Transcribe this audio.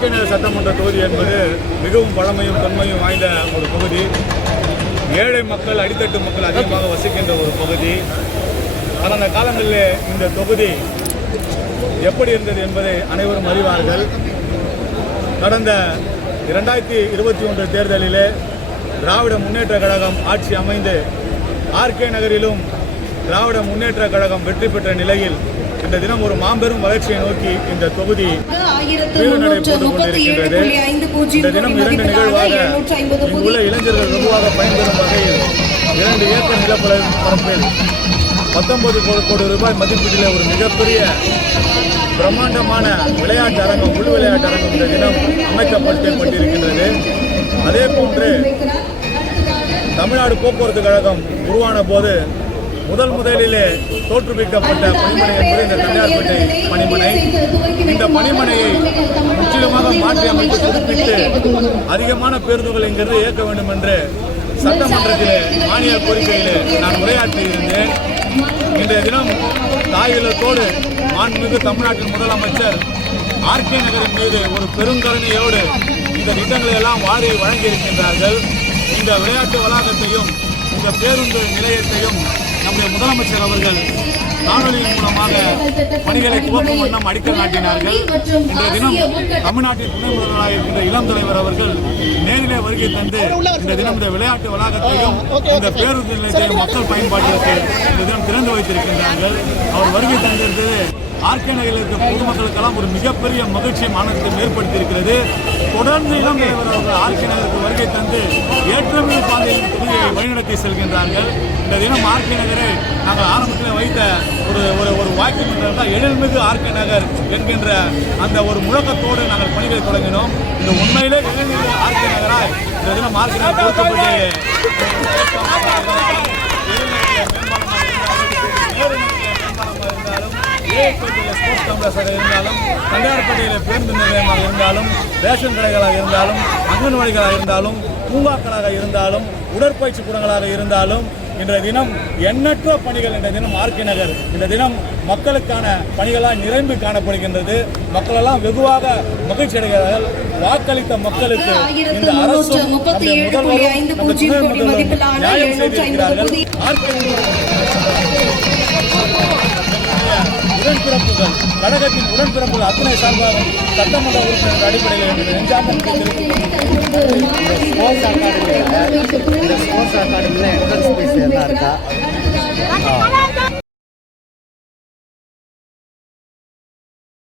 RK நகர் சட்டமன்ற தொகுதி என்பது மிகவும் பழமையும் தொன்மையும் வாய்ந்த ஒரு தொகுதி. ஏழை மக்கள், அடித்தட்டு மக்கள் அதிகமாக வசிக்கின்ற ஒரு பகுதி. கடந்த காலங்களில் இந்த தொகுதி எப்படி இருந்தது என்பதை அனைவரும் அறிவார்கள். கடந்த 2021 தேர்தலிலே திராவிட முன்னேற்ற கழகம் ஆட்சி அமைந்து ஆர்கே நகரிலும் திராவிட முன்னேற்ற கழகம் வெற்றி பெற்ற நிலையில் இந்த தினம் ஒரு மாபெரும் வளர்ச்சியை நோக்கி இந்த தொகுதி வீரநடை போட்டுக் கொண்டிருக்கின்றது. இந்த தினம் 2 நிகழ்வாக இங்குள்ள இளைஞர்கள் வெகுவாக பயன்பெறும் வகையில் 2 ஏக்கர் நிலப்பரப்பில் 19 கோடி ரூபாய் மதிப்பீட்டில் ஒரு மிகப்பெரிய பிரம்மாண்டமான விளையாட்டு அரங்கம், உள் விளையாட்டு அரங்கம் இந்த தினம் அமைக்கப்பட்டிருக்கின்றது. அதே போன்று தமிழ்நாடு போக்குவரத்து கழகம் உருவான போது முதலிலே தோற்றுவிக்கப்பட்ட பணிமனை என்பது இந்த தண்டையார்பேட்டை பணிமனை. இந்த பணிமனையை முற்றிலுமாக மாற்றி அமைத்து புதுப்பித்து அதிகமான பேருந்துகள் இங்கிருந்து இயக்க வேண்டும் என்று சட்டமன்றத்திலே மானிய கோரிக்கையிலே நான் உரையாற்றியிருந்தேன். இன்றைய தினம் தாய்களத்தோடு மாண்புமிகு தமிழ்நாட்டின் முதலமைச்சர் ஆர்கே நகரின் மீது ஒரு பெருங்கருணையோடு இந்த திட்டங்களை எல்லாம் வாரி வழங்கியிருக்கின்றார்கள். இந்த விளையாட்டு வளாகத்தையும் இந்த பேருந்து நிலையத்தையும் நம்முடைய முதலமைச்சர் அவர்கள் காணொலியின் மூலமாக பணிகளை துவக்கும் வண்ணம் அடிக்கல் நாட்டினார்கள். இன்றைய தினம் தமிழ்நாட்டின் துணை முதல்வராக இருக்கின்ற இளம் தலைவர் அவர்கள் நேரிலே வருகை தந்து இந்த தினம் இந்த விளையாட்டு வளாகத்தையும் இந்த பேருந்து நிலையத்தையும் மக்கள் பயன்பாட்டிற்கு இந்த தினம் திறந்து வைத்திருக்கின்றார்கள். அவர் வருகை தந்திருந்தது ஆர்கே நகரில் இருக்க பொதுமக்களுக்கெல்லாம் ஒரு மிகப்பெரிய மகிழ்ச்சியும் ஆனந்தத்தையும் ஏற்படுத்தியிருக்கிறது. தொடர்ந்து இளம் தலைவர் அவர்கள் ஆர்கே நகருக்கு வருகை தந்து ஏற்றமிகு பாதையின் தொகுதியை வழிநடத்தி செல்கின்றார்கள். இந்த தினம் ஆர்கே நகரை நாங்கள் ஆரம்பத்தில் வைத்த ஒரு வாக்கியம் தான் எழில்மிகு ஆர்கே நகர் என்கின்ற அந்த ஒரு முழக்கத்தோடு நாங்கள் பணிகளை தொடங்கினோம். இந்த உண்மையிலே எழில்மிகு ஆர்கே நகராய் இந்த தினம் ஆர்கே நகர் கொடுக்கப்பட்டு ஸ்போர்ட்ஸ் காம்ப்ளெக்ஸாக இருந்தாலும், தண்டையார்பேட்டையில் பேருந்து நிலையமாக இருந்தாலும், ரேஷன் கடைகளாக இருந்தாலும், அங்கன்வாடிகளாக இருந்தாலும், பூங்காக்களாக இருந்தாலும், உடற்பயிற்சி கூடங்களாக இருந்தாலும் இன்றைய தினம் எண்ணற்ற பணிகள் இன்றைய தினம் ஆர்கே நகர் இந்த தினம் மக்களுக்கான பணிகளால் நிரம்பி காணப்படுகின்றது. மக்களெல்லாம் வெகுவாக மகிழ்ச்சி அடைகிறார்கள். வாக்களித்த மக்களுக்கு இந்த அரசும் நியாயம் செய்திருக்கிறார்கள். உடன்பிறப்புகள், கழகத்தின் உடன்பிறப்புகள் அத்தனை சார்பாகவும் சட்டமன்ற உறுப்பினர் அடிப்படையில் நெஞ்சாமல் ஸ்போர்ட்ஸ் அகாடமியில் என்ட்ரன்ஸ் ஃபீஸ் எல்லாம் இருக்கா?